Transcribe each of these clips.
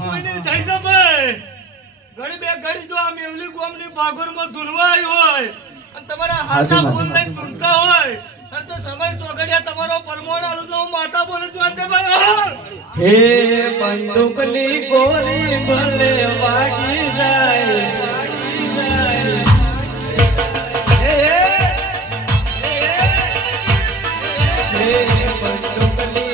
કોઈની થઈ છે ઘડી બે ઘડી જો આ મેવલી ગોમની ભાગોરમાં ધૂનવા આવ્યું હોય અને તમારા હાથા ફોન લઈને. ધૂનતા હોય અને તો સમય ચોગડિયા તમારો પરમોણ આલું તો માતા બોલું આજે ભાઈ હે બંદૂકની ગોળી ભલે વાગી જાય હે, બંદૂકની ગોળી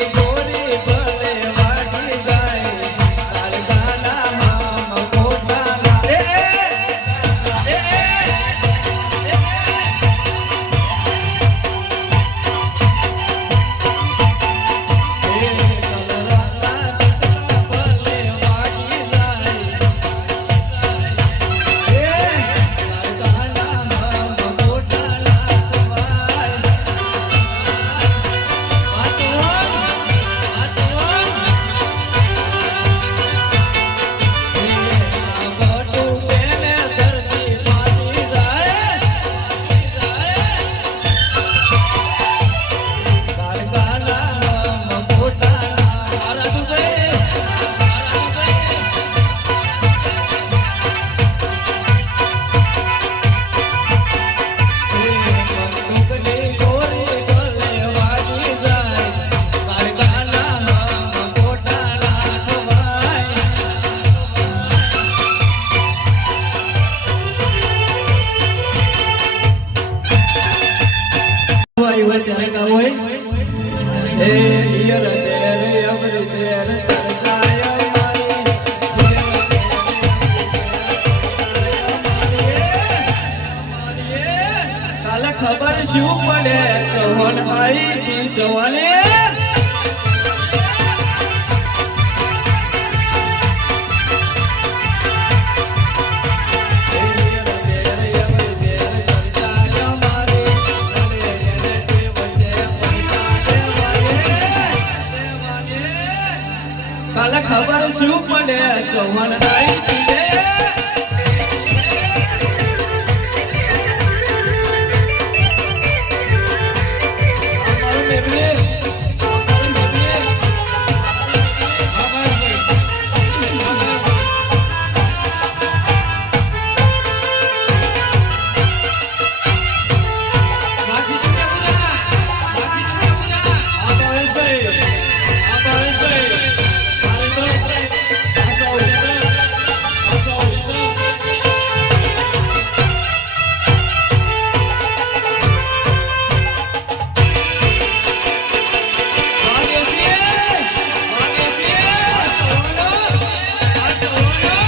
હોય ત્યારે હે ઈયર શું પડે ચૌહાણ ભાઈ તું જવાને કાલે ખબર શું પડે? ચૌહાણ ભાઈ